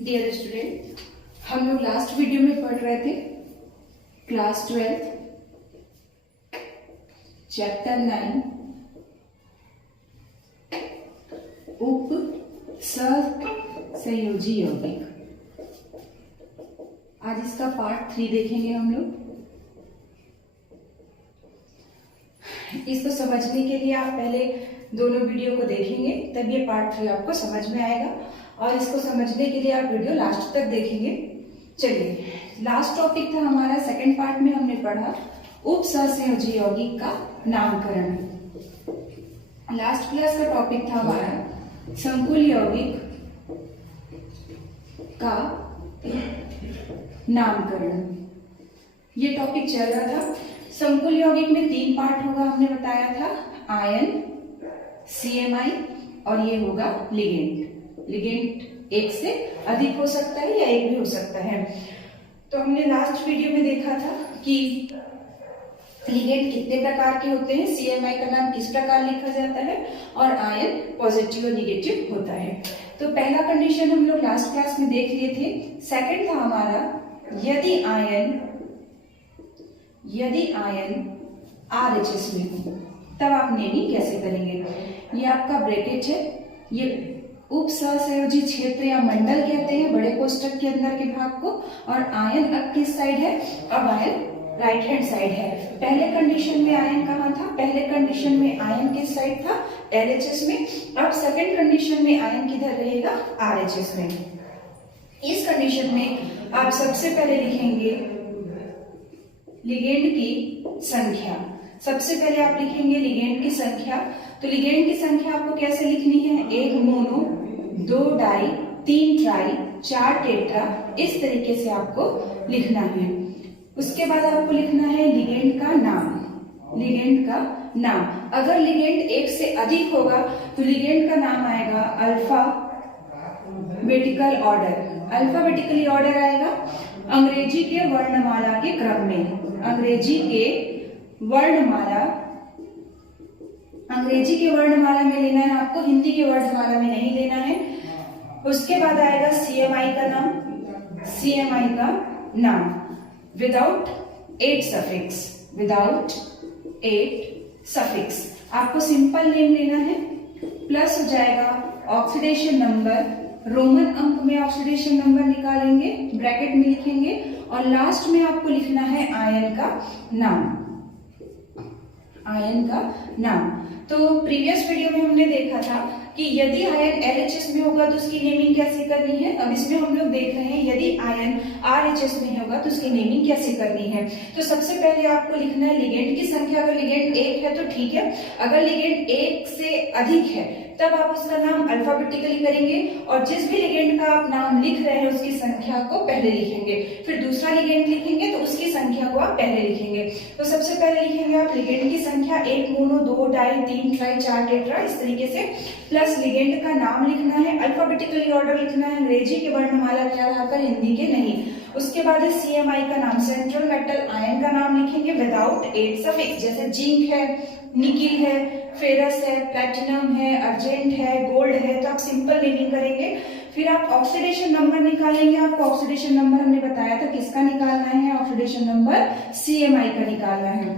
Dear student, हम लोग last video में पढ़ रहे थे क्लास 12 चैप्टर 9 उप सहसंयोजी यौगिक। आज इसका पार्ट 3 देखेंगे हम लोग। इसको समझने के लिए आप पहले दोनों वीडियो को देखेंगे, तब ये पार्ट 3 आपको समझ में आएगा। और इसको समझने के लिए आप वीडियो लास्ट तक देखेंगे। चलिए, लास्ट टॉपिक था हमारा, सेकंड पार्ट में हमने पढ़ा उप सहसंयोजी यौगिक का नामकरण। लास्ट क्लास का टॉपिक था हमारा संकुल यौगिक का नामकरण। ये टॉपिक चल रहा था। संकुल यौगिक में 3 पार्ट होगा, हमने बताया था, आयन, CMI और ये होगा लिगेंड। लिगेंड एक से अधिक हो सकता है या एक भी हो सकता है। तो हमने लास्ट वीडियो में देखा था कि लिगेंड कितने प्रकार के होते हैं, CMI का नाम किस प्रकार लिखा जाता है और आयन पॉजिटिव और निगेटिव होता है। तो पहला कंडीशन हम लोग लास्ट क्लास में देख लिए थे। सेकंड था हमारा यदि आयन RHS में हो तब आप नेमिंग कैसे करेंगे। ये आपका ब्रैकेट है, ये उप सहसंयोजी क्षेत्र या मंडल कहते हैं बड़े कोष्टक के अंदर के भाग को। और आयन अब किस साइड है, अब आयन राइट हैंड साइड है। पहले कंडीशन में आयन कहाँ था, पहले कंडीशन में आयन किस साइड था, LHS में। अब सेकंड कंडीशन में आयन किधर रहेगा, RHS में। इस कंडीशन में आप सबसे पहले लिखेंगे लिगेंड की संख्या। सबसे पहले आप लिखेंगे लिगेंड की संख्या। तो लिगेंड की संख्या आपको कैसे लिखनी है, 1 मोनो, 2 डाई, 3 ट्राई, 4 टेट्रा, इस तरीके से आपको लिखना है। उसके बाद आपको लिखना है लिगेंड का नाम। लिगेंड का नाम, अगर लिगेंड 1 से अधिक होगा तो लिगेंड का नाम आएगा अल्फाबेटिकल ऑर्डर। अल्फाबेटिकली ऑर्डर आएगा अंग्रेजी के वर्णमाला के क्रम में। अंग्रेजी के वर्णमाला में लेना है आपको, हिंदी के वर्णमाला में नहीं लेना है। उसके बाद आएगा CMI का नाम। CMI का नाम विदाउट 8 सफिक्स, विदाउट 8 सफिक्स। आपको सिंपल नेम लेना है। प्लस हो जाएगा ऑक्सीडेशन नंबर, रोमन अंक में ऑक्सीडेशन नंबर निकालेंगे, ब्रैकेट में लिखेंगे। और लास्ट में आपको लिखना है आयन का नाम। आयन का नाम। तो प्रीवियस वीडियो में हमने देखा था कि यदि आयन LHS में होगा तो उसकी नेमिंग कैसे करनी है। अब इसमें हम लोग देख रहे हैं यदि आयन RHS में होगा तो उसकी नेमिंग कैसे करनी है। तो सबसे पहले आपको लिखना है लिगेंड की संख्या। अगर लिगेंड 1 है तो ठीक है, अगर लिगेंड 1 से अधिक है तब आप उसका नाम अल्फाबेटिकली करेंगे और जिस भी लिगेंड का आप नाम लिख रहे हैं उसकी संख्या को पहले लिखेंगे। फिर दूसरा लिगेंड लिखेंगे तो उसकी संख्या को आप पहले लिखेंगे। तो सबसे पहले लिखेंगे आप लिगेंड की संख्या, 1 मोनो, 2 डाई, 3 ट्राई, 4 टेट्रा, इस तरीके से। प्लस लिगेंड का नाम लिखना है, अल्फाबेटिकली ऑर्डर लिखना है, अंग्रेजी के वर्णमाला के आधार पर, हिंदी के नहीं। उसके बाद है CMI का नाम, सेंट्रल मेटल आयन का नाम लिखेंगे विदाउट 8 सफिक्स। जैसे जिंक है, निकिल है, फेरस है, प्लैटिनम है, अर्जेंट है, गोल्ड है, तो आप सिंपल नेमिंग करेंगे। फिर आप ऑक्सीडेशन नंबर निकालेंगे। आपको ऑक्सीडेशन नंबर हमने बताया था किसका निकालना है, ऑक्सीडेशन नंबर CMI का निकालना है।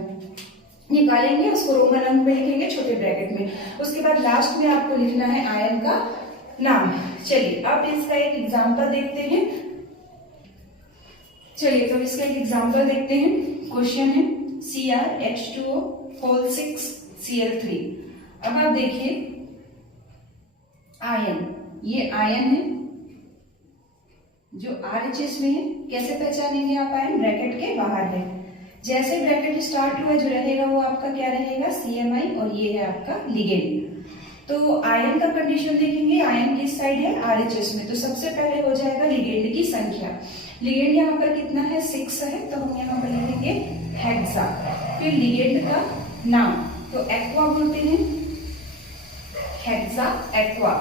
निकालेंगे, उसको रोमन अंक में लिखेंगे छोटे ब्रैकेट में। उसके बाद लास्ट में आपको लिखना है आयन का नाम। चलिए अब इसका एक एग्जाम्पल देखते हैं। चलिए तो इसका एक एग्जाम्पल देखते हैं। क्वेश्चन है CrH2O होल 6 Cl3। अब आप देखिए आयन, ये आयन है जो RHS में है। कैसे पहचानेंगे आप आयन, ब्रैकेट के बाहर है। जैसे ब्रैकेट स्टार्ट हुआ जो रहेगा वो आपका क्या रहेगा, CMI, और ये है आपका लिगेंड। तो आयन का कंडीशन देखेंगे, आयन किस साइड है, RHS में। तो सबसे पहले हो जाएगा लिगेंड की संख्या। लिगेंड यहाँ पर कितना है, 6 है, तो हम यहाँ पर लिखेंगे हेक्सा। फिर लिगेंड का नाम, तो एक्वा बोलते हैं, हेक्सा एक्वा।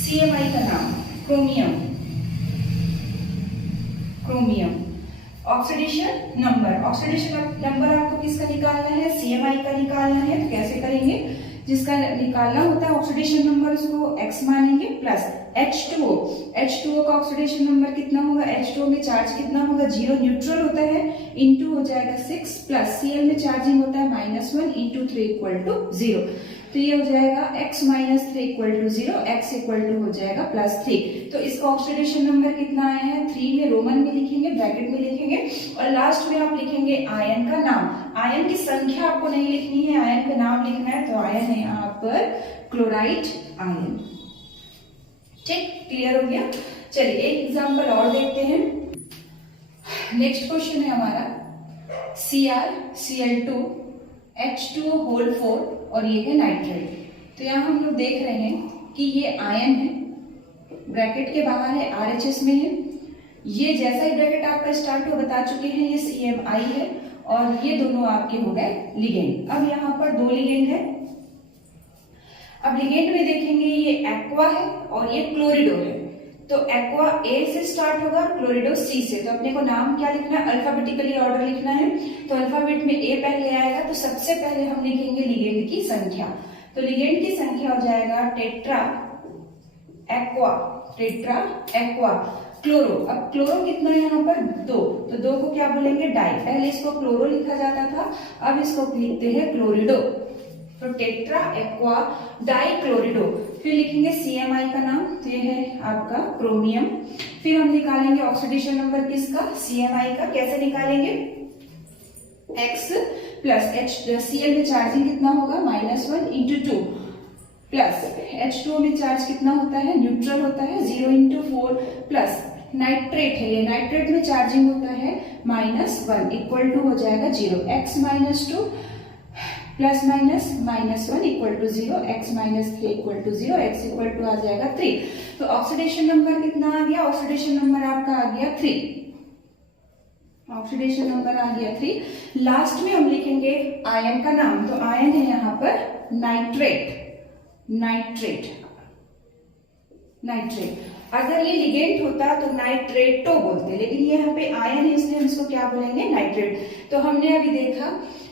CMI का नाम chromium, chromium. Oxidation number, oxidation number आपको किसका निकालना है, CMI का निकालना है। तो कैसे करेंगे, जिसका निकालना होता है ऑक्सीडेशन नंबर उसको X मानेंगे, प्लस H2O का ऑक्सीडेशन नंबर कितना होगा, H2O में चार्ज कितना होगा, 0, न्यूट्रल होता है, इंटू हो जाएगा 6 प्लस Cl में चार्जिंग होता है -1 इंटू 3 इक्वल टू 0। तो ये हो जाएगा x minus 3 equal to 0, x equal to हो जाएगा +3। तो इसका ऑक्सीडेशन नंबर कितना आया है, 3 में रोमन में लिखेंगे, ब्रैकेट में लिखेंगे और लास्ट में आप लिखेंगे आयन का नाम। आयन की संख्या आपको नहीं लिखनी है, आयन का नाम लिखना है। तो आयन है यहाँ पर क्लोराइड आयन। ठीक, क्लियर हो गया। चलिए एक एग्जांपल और देखते हैं। नेक्स्ट क्वेश्चन है हमारा CrCl2 H2O होल 4 और ये है नाइट्रेट। तो यहाँ हम लोग देख रहे हैं कि ये आयन है, ब्रैकेट के बाहर है, RHS में है। ये जैसा ही ब्रैकेट आपका स्टार्ट हो बता चुके हैं, ये CMI है और ये दोनों आपके हो गए लिगेंड। अब यहाँ पर 2 लिगेंड है। अब लिगेंड में देखेंगे ये एक्वा है और ये क्लोरिडो है। तो एक्वा A से स्टार्ट होगा और क्लोरिडो C से। तो अपने को नाम क्या लिखना है, अल्फाबेटिकली ऑर्डर लिखना है। तो अल्फाबेट में A पहले आएगा, तो सबसे पहले हम लिखेंगे लिगेंड की संख्या। तो लिगेंड की संख्या हो जाएगा टेट्रा एक्वा क्लोरो। अब क्लोरो कितना है यहाँ पर, 2। तो 2 को क्या बोलेंगे, डाई। पहले इसको क्लोरो लिखा जाता था, अब इसको लिखते हैं क्लोरिडो। तो टेट्रा एक्वा डाई क्लोरिडो। फिर लिखेंगे CMI का नाम, तो ये है आपका क्रोमियम। फिर हम निकालेंगे ऑक्सीडेशन नंबर किसका, CMI का। कैसे निकालेंगे, X प्लस Cl में चार्जिंग कितना होगा, -1 इंटू 2 प्लस H2O में चार्ज कितना होता है, न्यूट्रल होता है, 0 इंटू 4 प्लस नाइट्रेट है, ये नाइट्रेट में चार्जिंग होता है -1 इक्वल टू हो जाएगा 0। x minus 2 plus minus -1 equal to 0, x minus 3 equal to 0, x equal to आ जाएगा 3। तो ऑक्सीडेशन नंबर कितना आ गया, ऑक्सीडेशन नंबर आपका आ गया 3। ऑक्सीडेशन नंबर आ गया 3। लास्ट में हम लिखेंगे आयन का नाम। तो आयन है यहाँ पर नाइट्रेट। अगर ये लिगेंड होता तो नाइट्रेटो बोलते, लेकिन ये यहाँ पे आयन है इसलिए हम इसको क्या बोलेंगे, नाइट्रेट। तो हमने अभी देखा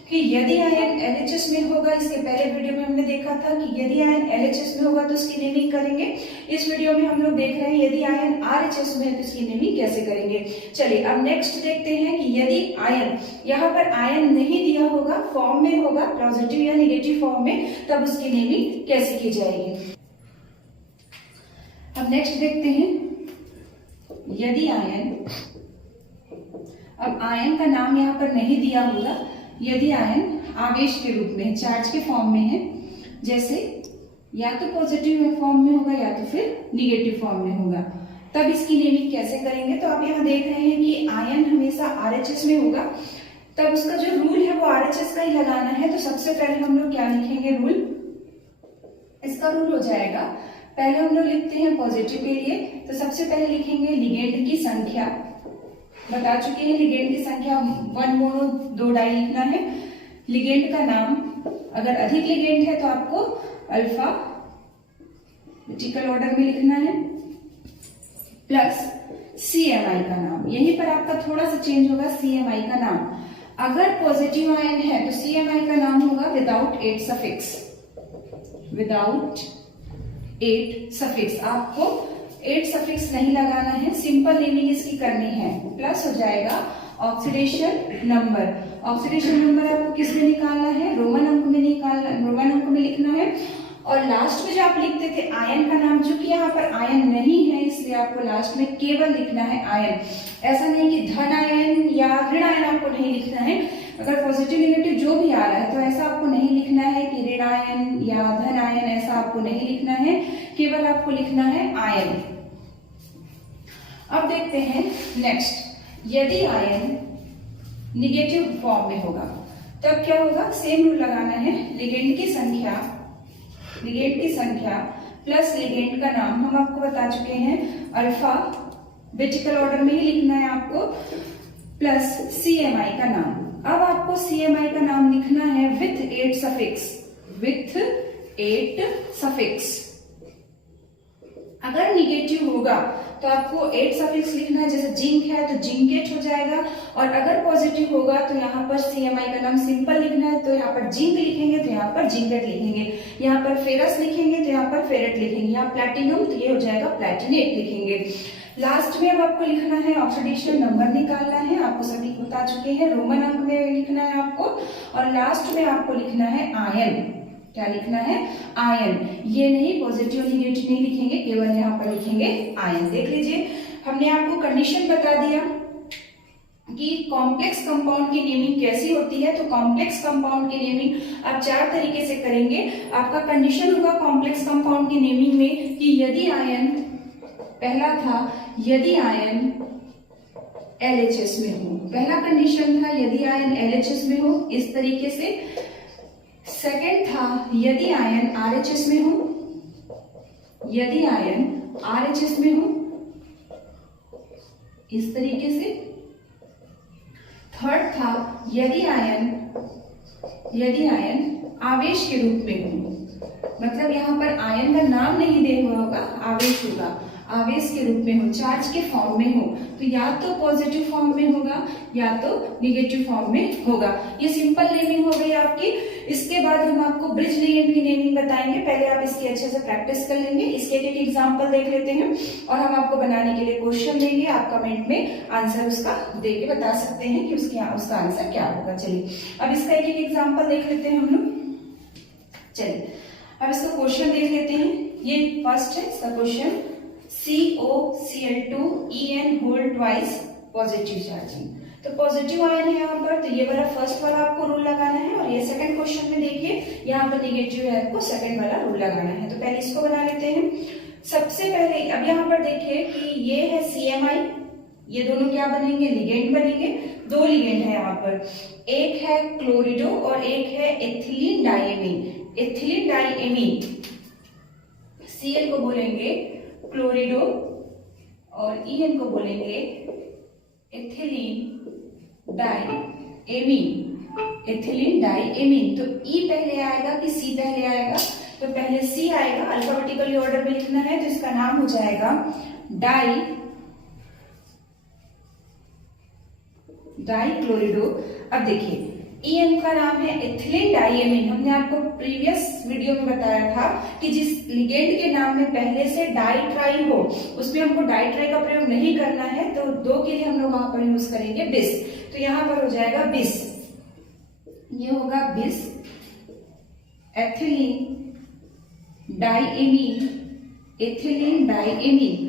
कि यदि आयन LHS में होगा, इसके पहले वीडियो में हमने देखा था कि यदि आयन LHS में होगा तो उसकी नेमिंग करेंगे। इस वीडियो में हम लोग देख रहे हैं यदि आयन RHS में है तो इसकी नेमिंग कैसे करेंगे। चलिए अब नेक्स्ट देखते हैं कि यदि आयन, यहाँ पर आयन नहीं दिया होगा, फॉर्म में होगा, पॉजिटिव या निगेटिव फॉर्म में, तब उसकी नेमिंग कैसे की जाएगी। अब नेक्स्ट देखते हैं यदि आयन, अब आयन का नाम यहाँ पर नहीं दिया होगा, यदि आयन आवेश के रूप में, चार्ज के फॉर्म में है, जैसे या तो पॉजिटिव फॉर्म में होगा या तो फिर निगेटिव फॉर्म में होगा, तब इसकी नेमिंग कैसे करेंगे। तो आप यहाँ देख रहे हैं कि आयन हमेशा RHS में होगा, तब उसका जो रूल है वो RHS का ही लगाना है। तो सबसे पहले हम लोग क्या लिखेंगे, रूल। इसका रूल हो जाएगा, पहले हम लोग लिखते हैं पॉजिटिव के लिए, तो सबसे पहले लिखेंगे लिगेंड की संख्या। बता चुके हैं लिगेंड की संख्या 1 मोनो 2 डाई लिखना है। लिगेंड का नाम, अगर अधिक लिगेंड है तो आपको अल्फाबेटिकल ऑर्डर में लिखना है, प्लस CMI का नाम। यहीं पर आपका थोड़ा सा चेंज होगा, CMI का नाम। अगर पॉजिटिव आयन है तो CMI का नाम होगा विदाउट 8 सफिक्स। आपको 8 सफिक्स नहीं लगाना है, सिंपल नेमिंग इसकी करनी है। प्लस हो जाएगा ऑक्सीडेशन नंबर। ऑक्सीडेशन नंबर आपको किस में निकालना है, रोमन अंक में निकालना, रोमन अंक में लिखना है। और लास्ट में जो आप लिखते थे आयन का नाम, चूंकि यहाँ पर आयन नहीं है इसलिए आपको लास्ट में केवल लिखना है आयन। ऐसा नहीं कि धन आयन या ऋण आयन आपको नहीं लिखना है। अगर पॉजिटिव निगेटिव जो भी आ रहा है तो ऐसा आपको नहीं लिखना है कि ऋण आयन या धन आयन, ऐसा आपको नहीं लिखना है, केवल आपको लिखना है आयन। अब देखते हैं नेक्स्ट, यदि आयन निगेटिव फॉर्म में होगा तब क्या होगा, सेम रूल लगाना है। लिगेंड की संख्या प्लस लिगेंड का नाम हम आपको बता चुके हैं, अल्फाबेटिकल ऑर्डर में ही लिखना है आपको, प्लस CMI का नाम। अब आपको CMI का नाम लिखना है विथ 8 सफिक्स। अगर निगेटिव होगा तो आपको एट सफिक्स लिखना है, जैसे जिंक है तो जिंकेट हो जाएगा। और अगर पॉजिटिव होगा तो यहाँ पर CMI का नाम सिंपल लिखना है, तो यहाँ पर जिंक लिखेंगे तो यहाँ पर जिंकेट लिखेंगे, यहाँ पर फेरस लिखेंगे तो यहाँ पर फेरेट लिखेंगे, यहाँ प्लैटिनम तो ये हो जाएगा प्लैटिनेट लिखेंगे। लास्ट में अब आपको लिखना है ऑक्सीडेशन नंबर निकालना है, आपको सभी बता चुके हैं, रोमन अंक में लिखना है आपको। और लास्ट में आपको लिखना है आयन, क्या लिखना है? आयन। ये नहीं पॉजिटिव निगेटिव नहीं लिखेंगे, केवल यहाँ पर लिखेंगे आयन। देख लीजिए, हमने आपको कंडीशन बता दिया कि कॉम्प्लेक्स कंपाउंड की नेमिंग कैसी होती है। तो कॉम्प्लेक्स कंपाउंड की नेमिंग आप 4 तरीके से करेंगे। आपका कंडीशन होगा कॉम्प्लेक्स कंपाउंड की नेमिंग में कि यदि आयन, पहला था यदि आयन LHS में हो, पहला कंडीशन था यदि आयन LHS में हो, इस तरीके से। सेकेंड था यदि आयन RHS में हो, यदि आयन RHS में हो, इस तरीके से। थर्ड था यदि आयन आवेश के रूप में हो, मतलब यहां पर आयन का नाम नहीं दे हुआ होगा, आवेश होगा, आवेश के रूप में हो, चार्ज के फॉर्म में हो, तो या तो पॉजिटिव फॉर्म में होगा या तो निगेटिव फॉर्म में होगा। ये सिंपल नेमिंग हो गई आपकी। इसके बाद हम आपको ब्रिज लिगेंड की नेमिंग बताएंगे। पहले आप इसकी अच्छे से प्रैक्टिस कर लेंगे, इसके एक एग्जांपल देख लेते हैं और हम आपको बनाने के लिए क्वेश्चन देंगे। आप कमेंट में आंसर उसका दे के बता सकते हैं कि उसका आंसर क्या होगा। चलिए अब इसका एक एग्जाम्पल देख लेते हैं हम लोग। चलिए अब इसका क्वेश्चन देख लेते हैं। ये फर्स्ट है इसका question, COCl2En whole twice positive charging. तो पॉजिटिव आयन है यहाँ पर, तो ये वाला फर्स्ट वाला आपको रूल लगाना है। और ये सेकंड क्वेश्चन में देखिए यहाँ पर निगेटिव है, आपको सेकंड वाला रूल लगाना है। तो पहले इसको बना लेते हैं। सबसे पहले अब यहाँ पर देखिए कि ये है CMI, ये दोनों क्या बनेंगे? लिगेंड बनेंगे। 2 लिगेंड है यहाँ पर, एक है क्लोरिडो और एक है ethylene diamine. Ethylene diamine Cl को बोलेंगे क्लोरिडो और En को बोलेंगे एथिलीन डाइएमीन। एथिलीन डाइएमीन, तो E पहले आएगा कि C पहले आएगा? तो पहले C आएगा, अल्फाबेटिकली ऑर्डर में लिखना है, तो इसका नाम हो जाएगा डाइक्लोरिडो। अब देखिए En का नाम है एथिलीन डाइएमीन। हमने आपको प्रीवियस वीडियो में बताया था कि जिस लिगेंड के नाम में पहले से डाइट्राई हो उसमें हमको डाइट्राई का प्रयोग नहीं करना है, तो 2 के लिए हम लोग वहां पर यूज करेंगे बिस। तो यहां पर हो जाएगा बिस, ये होगा बिस एथिलीन डाइएमीन, एथिलीन डाइएमीन,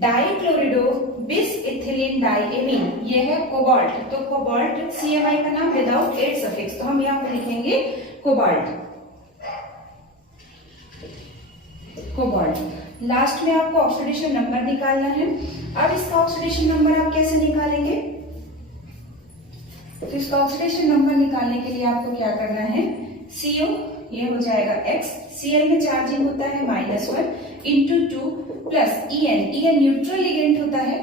डाइक्लोरिडो बिस एथिलीन डाइएमीन। ये है कोबाल्ट। तो कोबाल्ट CMI का नाम विदाउट 8 सफिक्स, तो हम यहां पर लिखेंगे कोबाल्ट। कोबाल्ट। लास्ट में आपको ऑक्सीडेशन नंबर निकालना है। अब इसका ऑक्सीडेशन नंबर आप कैसे निकालेंगे? तो इसका ऑक्सीडेशन नंबर निकालने के लिए आपको क्या करना है? CO ये हो जाएगा X, Cl में चार्जिंग होता है -1 into 2 plus En neutral ligand होता है,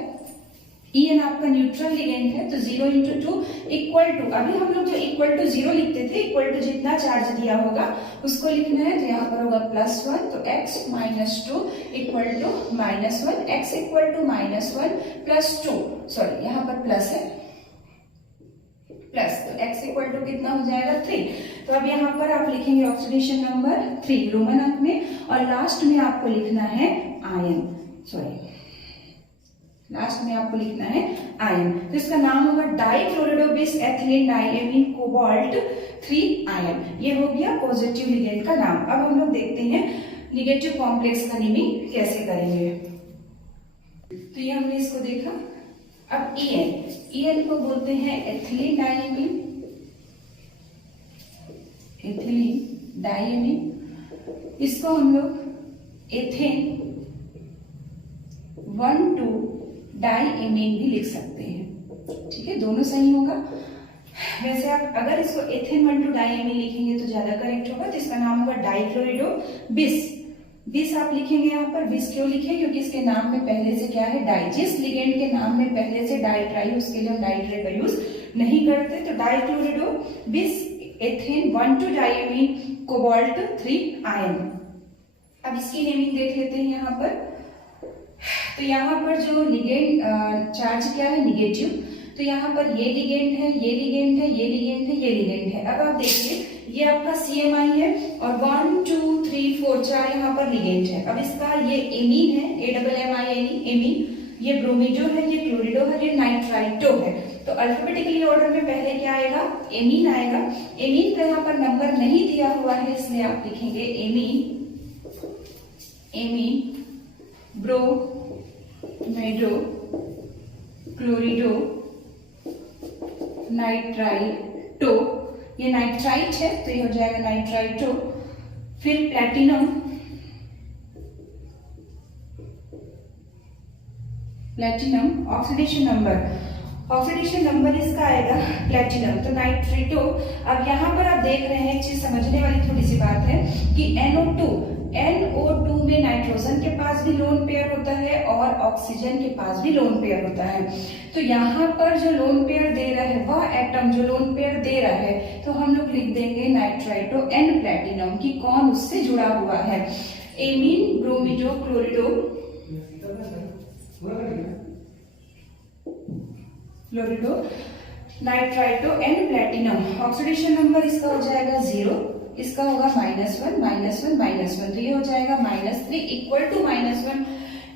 En आपका न्यूट्रल लिगेंड है, तो 0 इंटू 2 इक्वल टू, अभी हम लोग जो इक्वल टू 0 लिखते थे, इक्वल टू जितना चार्ज दिया होगा उसको लिखना है। तो यहाँ पर होगा +1, तो x -2 equal to -1, x equal to -1 plus 2, sorry यहाँ पर प्लस है, प्लस, तो x इक्वल टू कितना हो जाएगा? 3। तो अब यहाँ पर आप लिखेंगे ऑक्सीडेशन नंबर 3 रोमन अंक में, और लास्ट में आपको लिखना है आयन, सॉरी लास्ट में आपको लिखना है आयन। तो इसका नाम होगा डाइक्लोरिडो बिस एथिलीन डाइएमीन कोबाल्ट 3 आयन। ये हो गया पॉजिटिव लिगेंड का नाम। अब हम लोग देखते हैं निगेटिव कॉम्प्लेक्स का नेमिंग कैसे करेंगे। तो ये हमने इसको देखा। अब En को बोलते हैं एथिलीन डाइएमीन, एथिलीन डाइएमीन। इसको हम लोग एथेन 1,2 डाइएमीन भी लिख सकते हैं, ठीक है, दोनों सही होगा। वैसे आप अगर इसको एथेन 1,2 डाइएमीन लिखेंगे तो ज्यादा करेक्ट होगा। तो इसका नाम होगा डाइक्लोरिडो बिस। बिस आप लिखेंगे यहाँ पर। बिस क्यों लिखे? क्योंकि इसके नाम में पहले से क्या है? डाई। जिस लिगेंड के नाम में पहले से डाइट्राई उसके लिए हम डाइट्राई का यूज नहीं करते। तो डाइक्लोरिडो बिस एथेन 1,2 डाइएमीन कोबाल्ट 3 आयन। अब इसकी नेमिंग देख लेते हैं यहाँ पर। तो यहाँ पर जो लिगेंड चार्ज क्या है, निगेटिव। तो यहाँ पर ये लिगेंड है, ये लिगेंड है, ये लिगेंड है, ये लिगेंड है। अब आप देखिए ये आपका CMI है और 1 2 3 4 4 यहाँ पर लिगेंड है। अब इसका ये एमीन है, AMMINE एमीन, ये ब्रोमीडो है, ये क्लोरिडो है, ये नाइट्राइटो है। तो अल्फाबेटिकली ऑर्डर में पहले क्या आएगा, एमीन आएगा। एमीन का यहाँ पर नंबर नहीं दिया हुआ है, इसलिए आप लिखेंगे एमीन, एमीन, ब्रोमेडो, क्लोरिडो, नाइट्राइटो। ये नाइट्राइट है तो ये हो जाएगा नाइट्राइटो। फिर प्लैटिनम, प्लैटिनम ऑक्सीडेशन नंबर इसका आएगा प्लैटिनम, तो नाइट्रेटो। अब यहाँ पर आप देख रहे हैं, एक चीज समझने वाली थोड़ी सी बात है कि NO2 में नाइट्रोजन के पास भी लोन पेयर होता है और ऑक्सीजन के पास भी लोन पेयर होता है। तो यहाँ पर जो लोन पेयर दे रहा है, वह एटम जो लोन पेयर दे रहा है, तो हम लोग लिख देंगे नाइट्राइटो N प्लैटिनम की कौन उससे जुड़ा हुआ है, ammine, bromido, chlorido, nitrito N platinum. Oxidation number इसका हो जाएगा 0, इसका होगा -1 -1 -1, तो ये हो जाएगा -3 इक्वल टू -1।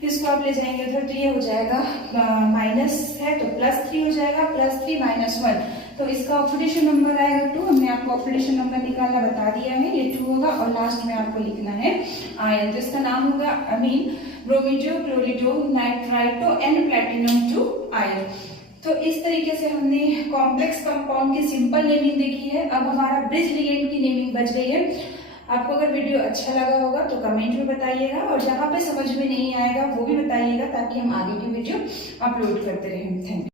इसको आप ले जाएंगे उधर, तो ये हो जाएगा माइनस है तो +3 हो जाएगा, +3 -1, तो इसका ऑक्सीडेशन नंबर आएगा 2। हमने आपको ऑक्सीडेशन नंबर निकालना बता दिया है, ये 2 होगा। और लास्ट में आपको लिखना है आयन, तो इसका नाम होगा अमीन, ब्रोमीडो, chlorido, nitrito N platinum 2 ion. तो इस तरीके से हमने कॉम्प्लेक्स कंपाउंड की सिंपल नेमिंग देखी है। अब हमारा ब्रिज लिगेंड की नेमिंग बच गई है। आपको अगर वीडियो अच्छा लगा होगा तो कमेंट में बताइएगा, और जहां पे समझ में नहीं आएगा वो भी बताइएगा, ताकि हम आगे की वीडियो अपलोड करते रहें। Thank you.